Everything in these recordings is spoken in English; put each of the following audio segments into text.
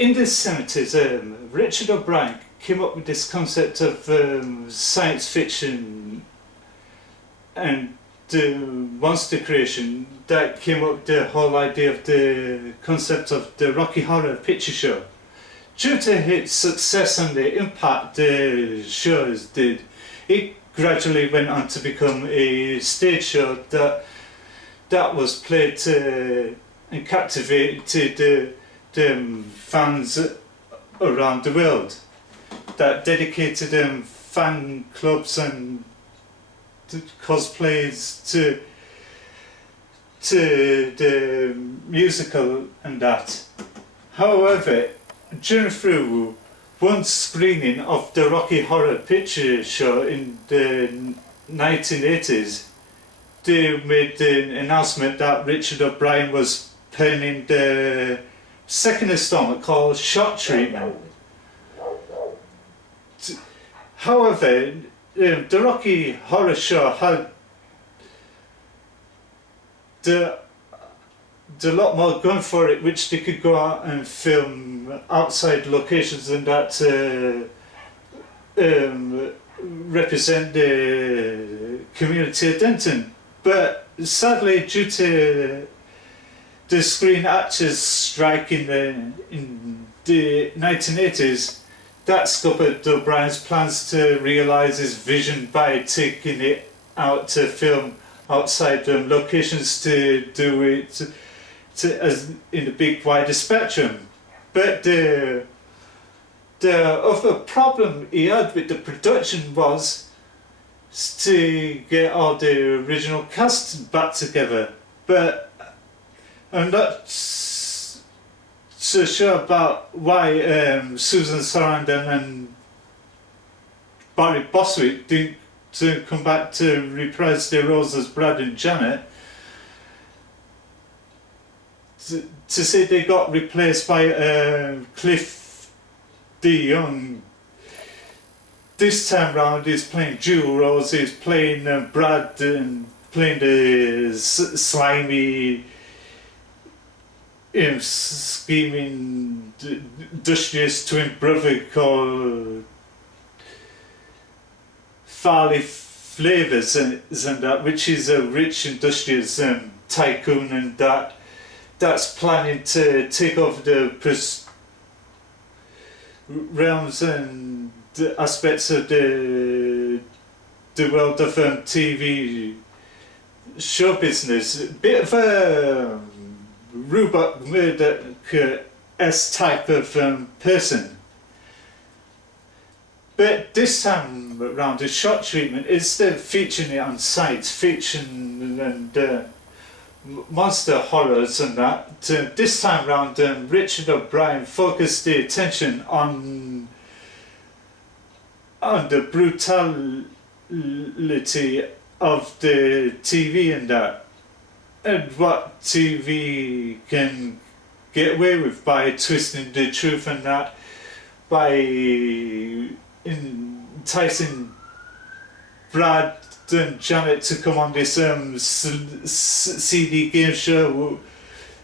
in the 70s, Richard O'Brien came up with this concept of science fiction and monster creation that came up with the whole idea of the concept of the Rocky Horror Picture Show. Due to its success and the impact the shows did, it gradually went on to become a stage show that was played to and captivated the fans around the world, that dedicated fan clubs and cosplays to the musical and that. However, during one screening of the Rocky Horror Picture Show in the 1980s, they made the announcement that Richard O'Brien was penning the second installment called Shock Treatment. However, the Rocky Horror Show had a lot more going for it, which they could go out and film outside locations and that represent the community of Denton. But sadly, due to the Screen Actors strike in the 1980s, that scuppered O'Brien's plans to realise his vision by taking it out to film outside locations to do it as in a big wider spectrum. But the other problem he had with the production was to get all the original cast back together. But I'm not so sure about why Susan Sarandon and Barry Bostwick didn't come back to reprise their roles as Brad and Janet. To say they got replaced by Cliff DeYoung. This time round he's playing dual roles. He's playing Brad and playing the slimy, scheming, industrious twin brother called Farley Flavors and that, which is a rich industrious tycoon and that's planning to take over the realms and the aspects of the world of TV show business. A bit of a Rupert Murdoch-esque type of person. But this time around, the Shock Treatment, instead of featuring it on science fiction and monster horrors and that, this time round Richard O'Brien focused the attention on the brutality of the TV and that, and what TV can get away with by twisting the truth and that, by enticing Brad and Janet to come on this CD game show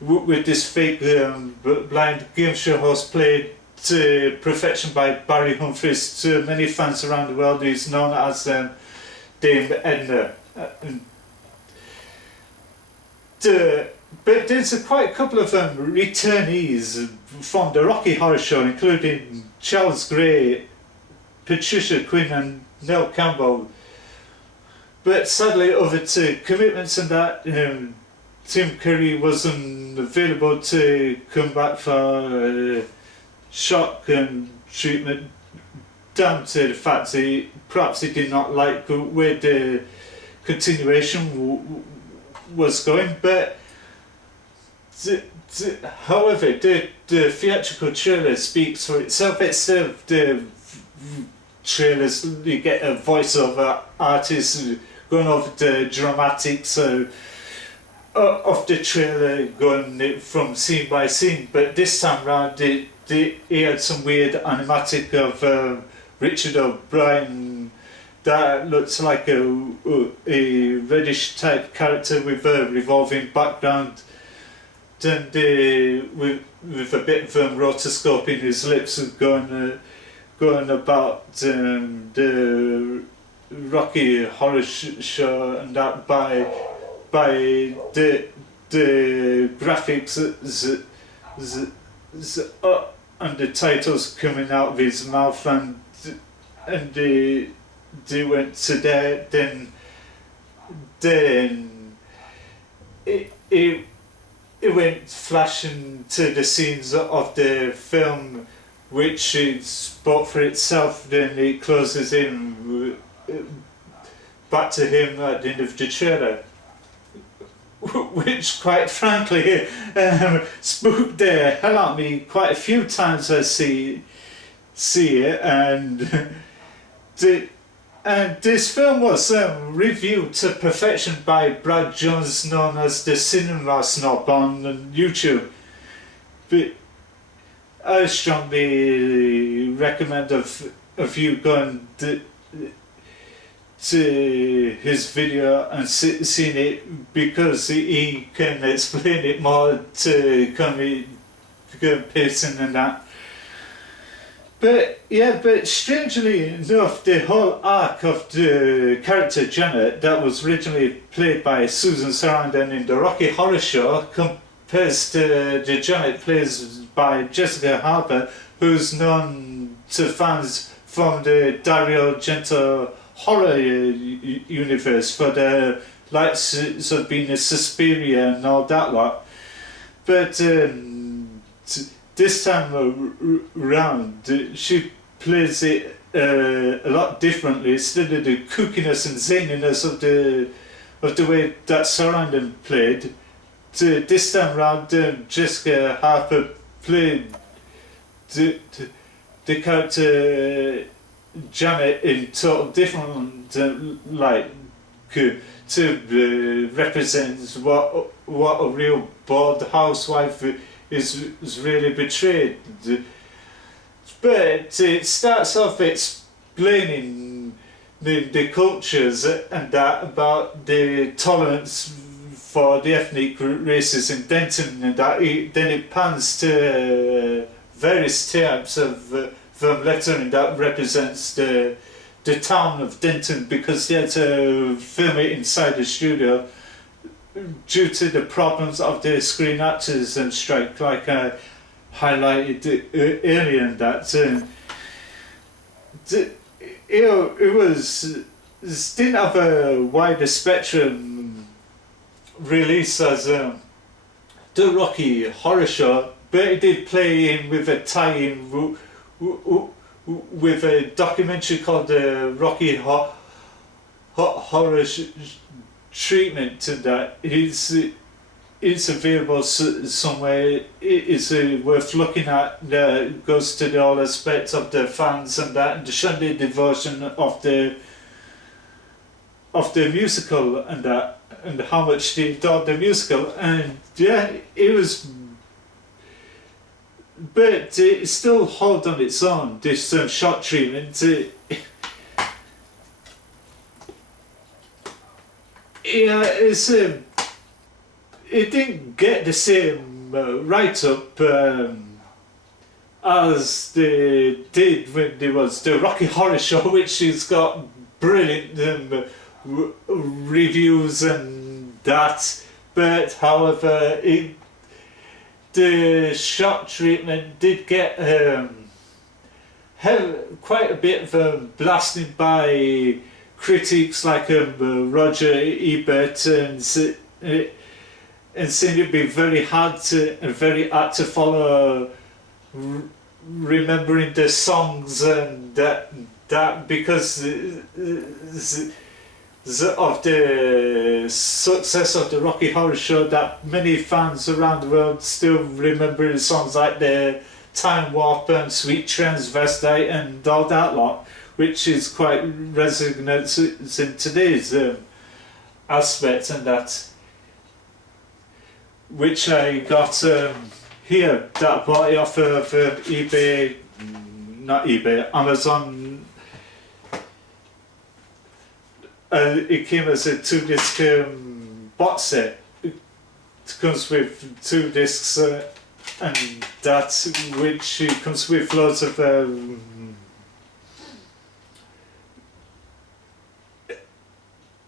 with this fake blind game show host played to perfection by Barry Humphries to many fans around the world. He's known as Dame Edna. But there's quite a couple of returnees from the Rocky Horror Show, including Charles Gray, Patricia Quinn and Nell Campbell. But sadly, over to commitments and that, Tim Curry wasn't available to come back for Shock and Treatment, down to the fact that perhaps he did not like where the continuation was going. But however, the theatrical trailer speaks for itself. Instead of the trailers, you get a voiceover artist going over the dramatics of the trailer, going from scene by scene. But this time round, he had some weird animatic of Richard O'Brien that looks like a reddish type character with a revolving background and with a bit of rotoscope in his lips, going about the Rocky Horror Show and that by the graphics and the titles coming out of his mouth, and they went to there, then it went flashing to the scenes of the film, which it spoke for itself. Then it closes in back to him at the end of the trailer, which quite frankly spooked the hell out of me quite a few times. I see it, and this film was reviewed to perfection by Brad Jones, known as the Cinema Snob on YouTube. But I strongly recommend of you going to his video and seeing it, because he can explain it more to Pearson and that. But yeah, but strangely enough, the whole arc of the character Janet, that was originally played by Susan Sarandon in the Rocky Horror Show, compares to the Janet played by Jessica Harper, who's known to fans from the Dario Argento horror universe for the likes of being a Suspiria and all that lot. But this time around, she plays it a lot differently. Instead of the kookiness and zaniness of the way that Sarandon played, this time around, Jessica Harper played the character Janet in total different light, to represent what a real bored housewife is really betrayed. But it starts off explaining the cultures and that, about the tolerance for the ethnic races in Denton, and that then it pans to various types of film lettering that represents the town of Denton, because they had to film it inside the studio due to the problems of the Screen Actors and strike, like I highlighted earlier. And that it didn't have a wider spectrum release as the Rocky Horror Show, but it did play in with a tie-in with a documentary called the Rocky Horror Treatment, and that it's available somewhere. It's worth looking at. It goes to all aspects of the fans and that, and the Sunday devotion of the musical and that, and how much they adored the musical. And yeah, it was, but it still held on its own, this shot treatment. Yeah, it didn't get the same write-up as they did when there was the Rocky Horror Show, which has got brilliant reviews and that. But however, the shot treatment did get quite a bit of blasting by critics like Roger Ebert, and seemed to be very hard to follow, remembering the songs and that because of the success of the Rocky Horror Show, that many fans around the world still remember songs like the Time Warp and Sweet Transvestite and all that lot, which is quite resonant in today's aspect, and that, which I got here, that I bought it off of eBay, not eBay, Amazon. It came as a 2-disc box set, comes with 2 discs and that, which comes with loads of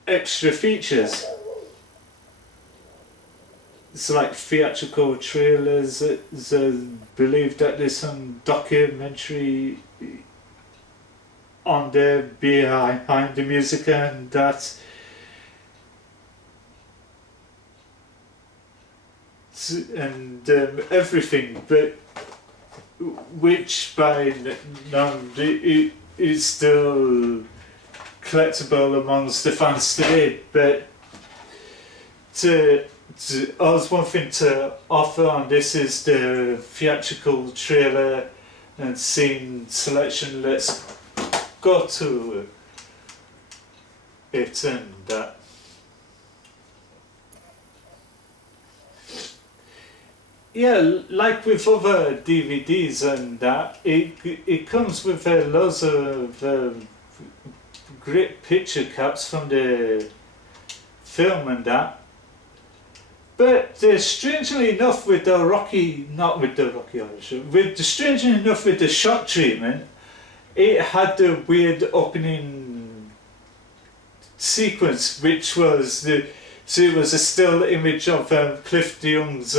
extra features. It's like theatrical trailers. It's believed that there's some documentary on there behind the music and that. And everything, but which by now it is still collectible amongst the fans today. But there's one thing to offer on this is the theatrical trailer and scene selection. Let's go to it and that. Yeah, like with other DVDs and that, it comes with loads of great picture caps from the film and that. But strangely enough, with the strangely enough with the shot treatment, it had the weird opening sequence, which was it was a still image of Cliff DeYoung's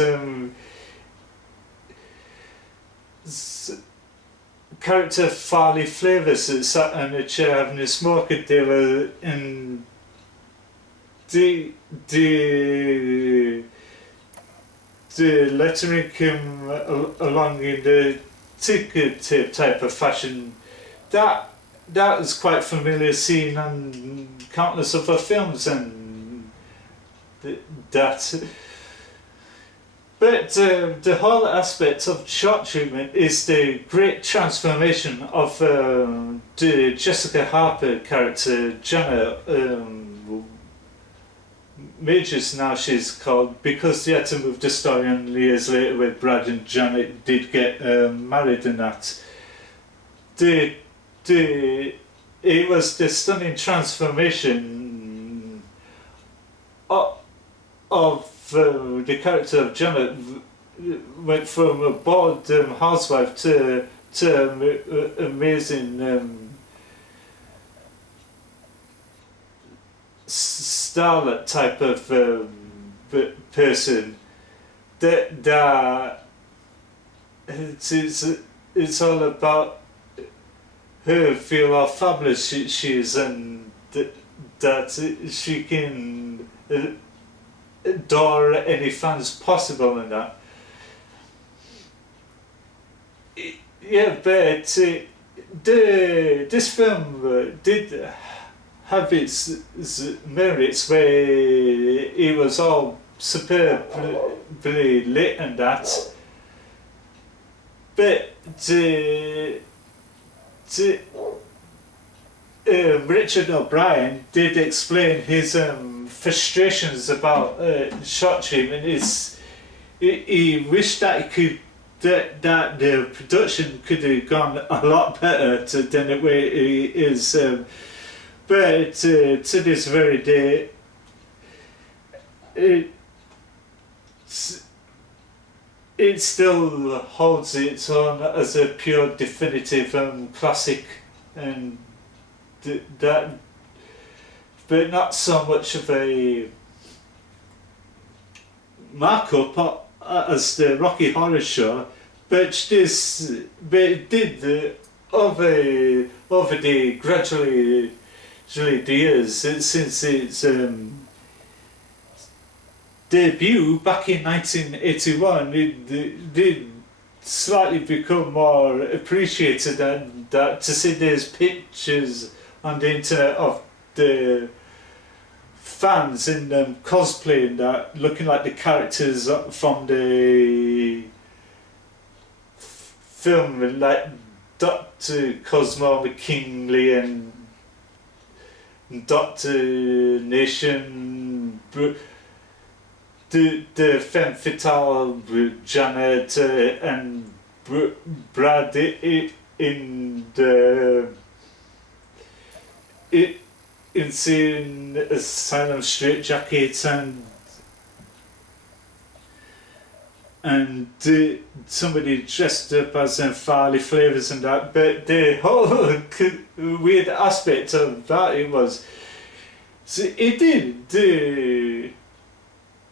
character Farley Flavors that sat on a chair having a smoke, and they were in the lettering came along in the ticket tape type of fashion. That is quite familiar, seen on countless other films and that. But the whole aspect of shot treatment is the great transformation of the Jessica Harper character, Jenna Majors now she's called, because they had to move the story on years later where Brad and Janet did get married and that. It was the stunning transformation of the character of Janet. Went from a bored housewife to amazing starlet type of person. That it's all about her feel how fabulous she is, and that she can adore any fans possible and that. Yeah, but this film did have its merits, where it was all superbly lit and that. But Richard O'Brien did explain his frustrations about shot treatment. He wished that that the production could have gone a lot better than the way it is. But to this very day, it still holds its own as a pure definitive classic, and that, but not so much of a markup as the Rocky Horror Show, but it did over the gradually the years since its debut back in 1981. It did slightly become more appreciated, and that to see these pictures on the internet of the fans in cosplaying that, looking like the characters from the film, like Dr. Cosmo McKinley and Dr. Nation, the femme fatale Janet and Brad in the Insane Asylum straitjackets, and and somebody dressed up as Farley flavours and that, but the whole weird aspect of that it was, so it did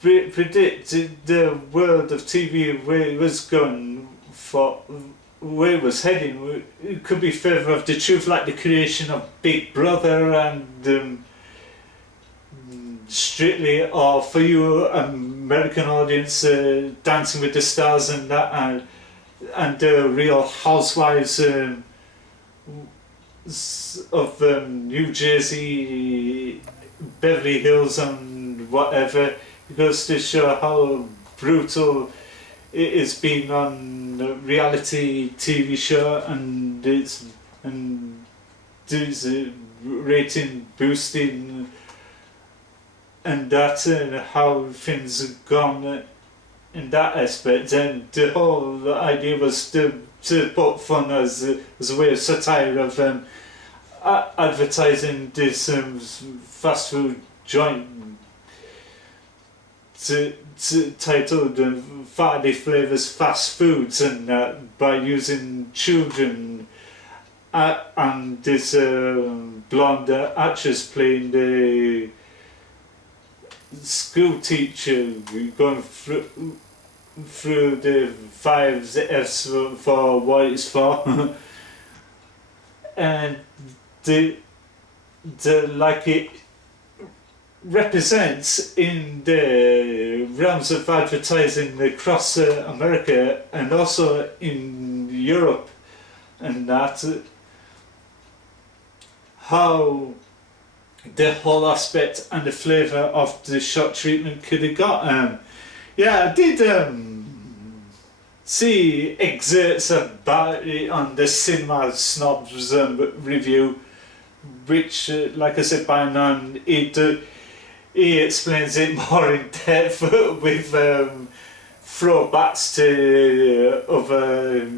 predict the world of TV where it was going for, where it was heading. It could be further of the truth, like the creation of Big Brother and Strictly, or for you American audience, Dancing with the Stars and that, and the Real Housewives of New Jersey, Beverly Hills and whatever. It goes to show how brutal it is being on a reality TV show, and it's rating boosting and that, and how things have gone in that aspect. And the whole idea was to put fun as a way of satire of advertising this fast food joint titled Farley Flavours Fast Foods, and by using children and this blonde actress playing the school teacher going through the 5 F's for what it's for. And the like it represents in the realms of advertising across America and also in Europe, and that how the whole aspect and the flavour of the shot treatment could have got. Yeah, I did see excerpts about it on the Cinema Snob's review, which, like I said, by none, he explains it more in depth with throwbacks to other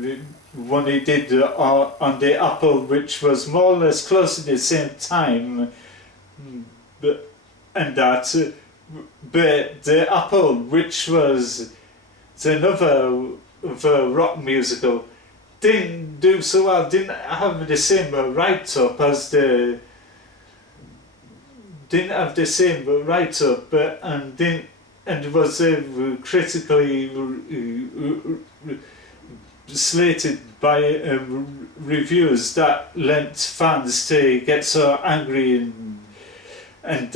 one he did on the Apple, which was more or less close at the same time. But the Apple, which was another rock musical, didn't do so well, didn't have the same write-up as the and was critically slated by reviewers that lent fans to get so angry and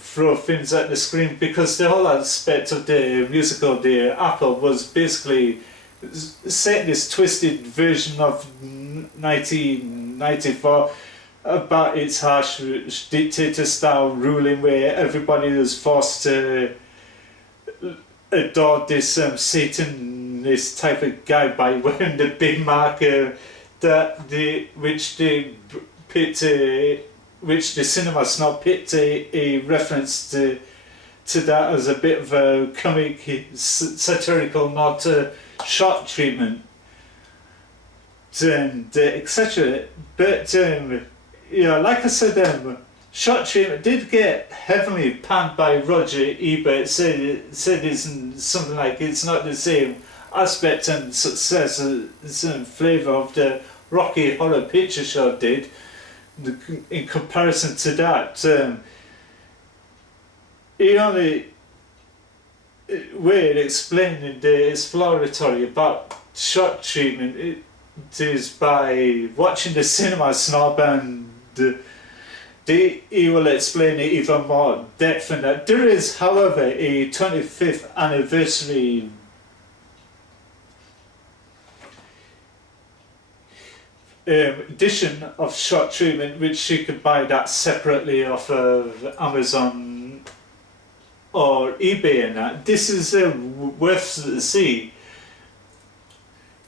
throw things at the screen, because the whole aspect of the musical, the Apple, was basically set this twisted version of 1994 about its harsh dictator style ruling, where everybody was forced to adore this Satanist type of guy by wearing the big marker which the Cinema Snob picked a reference to that as a bit of a comic satirical nod to shot treatment and etc. But like I said, shot treatment did get heavily panned by Roger Ebert. Said it's something like it's not the same aspect and success and flavour of the Rocky Horror Picture Show did. In comparison to that, he only way of explaining the exploratory about shot treatment it is by watching the Cinema Snob, and he will explain it even more depth than that. There is, however, a 25th anniversary edition of shot treatment, which you could buy that separately off of Amazon or eBay, and that. This is worth to see.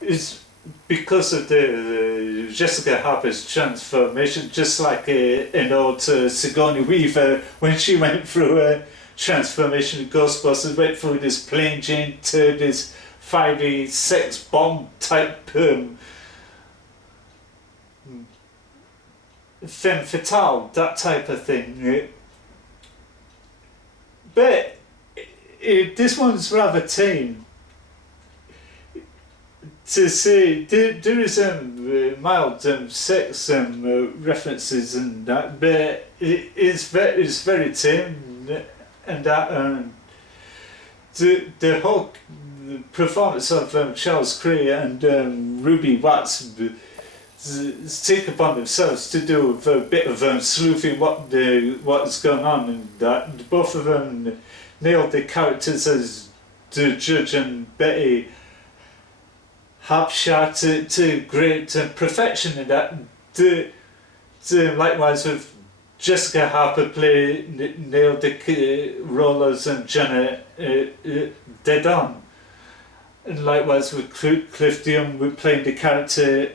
Is because of the Jessica Harper's transformation, just like an old Sigourney Weaver when she went through a transformation. Ghostbusters went through this plain Jane to this 5D sex bomb type femme fatale, that type of thing. But this one's rather tame. To say there is mild sex references and that, but it's very tame, and that the whole performance of Charles Cray and Ruby Watts take upon themselves to do a bit of sleuthing what's going on, and that both of them nailed the characters as the Judge and Betty Harper to great perfection in that. Likewise with Jessica Harper nailed the role as Jenna dead on. And likewise with Cliff Dion, we playing the character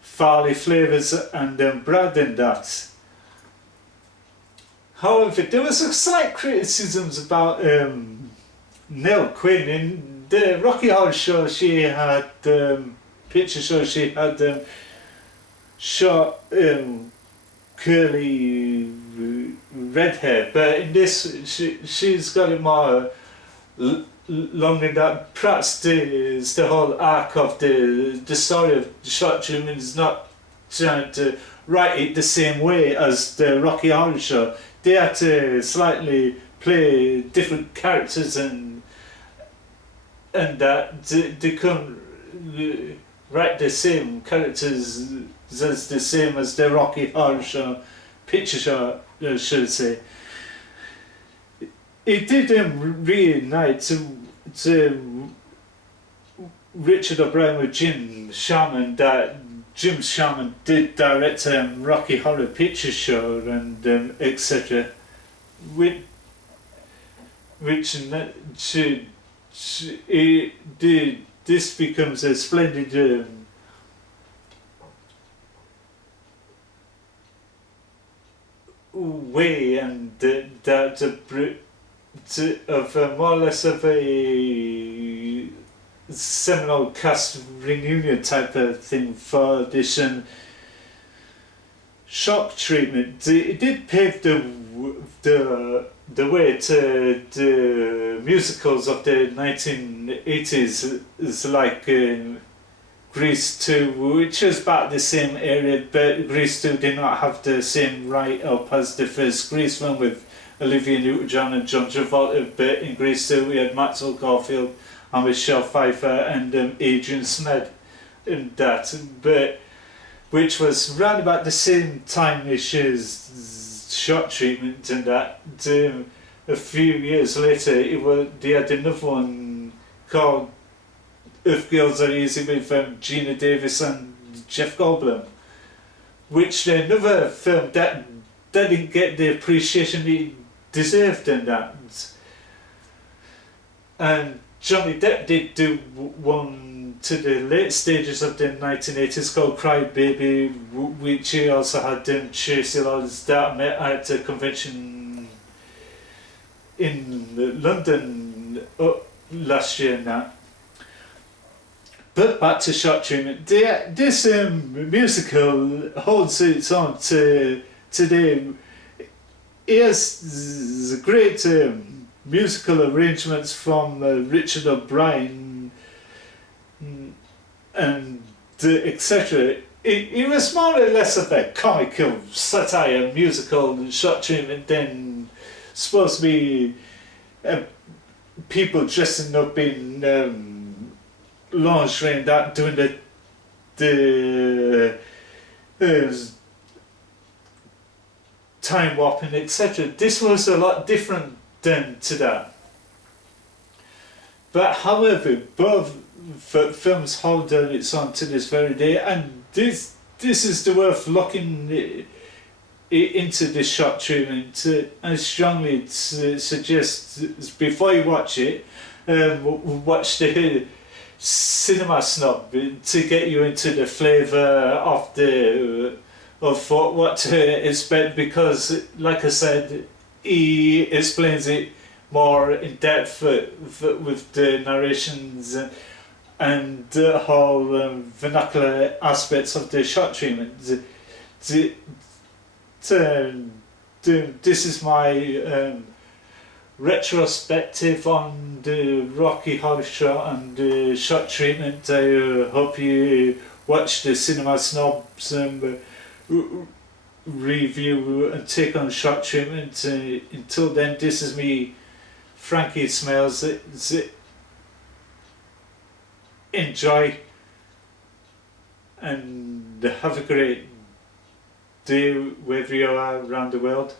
Farley Flavors and Brad in that. However, there was some slight criticisms about Nell Quinn in the Rocky Horror Show. She had picture show. She had short curly red hair, but in this she's got it more long in that. Perhaps the whole arc of the story of the short film is not trying to write it the same way as the Rocky Horror Show. They had to slightly play different characters and that they couldn't write the same characters as the same as the Rocky Horror Show picture show, should I say. It did reunite to Richard O'Brien with Jim Sharman. That Jim Sharman did direct Rocky Horror Picture Show and etc. Which this becomes a splendid way, and that of more or less of a seminal cast reunion type of thing for this shock treatment. It did pave the way to the musicals of the 1980s, is like Grease 2, which was about the same area, but Grease 2 did not have the same write-up as the first Grease film with Olivia Newton-John and John Travolta, but in Grease 2 we had Maxwell Caulfield and Michelle Pfeiffer and Adrian Smed in that, but which was round about the same time-ish as Shot Treatment, and that a few years later they had another one called If Girls Are Easy with Gina Davis and Jeff Goldblum, which another film that didn't get the appreciation it deserved in that. And Johnny Depp did do one to the late stages of the 1980s called Cry Baby, which he also had Tracy Lords that I met at a convention in London last year now. But back to Shot Treatment. This musical holds its own today. Here's great musical arrangements from Richard O'Brien and etc. It was more or less of a comical satire musical Shot Treatment than supposed to be people dressing up in lingerie and that, doing the time warping, etc. This was a lot different than to that. But however, both films hold its own to this very day, and this is the worth looking into this Shot Treatment. I strongly suggest before you watch it, watch the Cinema Snob to get you into the flavour of what to expect, because like I said, he explains it more in depth with the narrations and the whole vernacular aspects of the Shot Treatment. This is my retrospective on the Rocky Horror Shot and the shot treatment. I hope you watch the Cinema Snob's review and take on shot treatment. Until then, this is me, Frankie Smales. Enjoy and have a great day wherever you are around the world.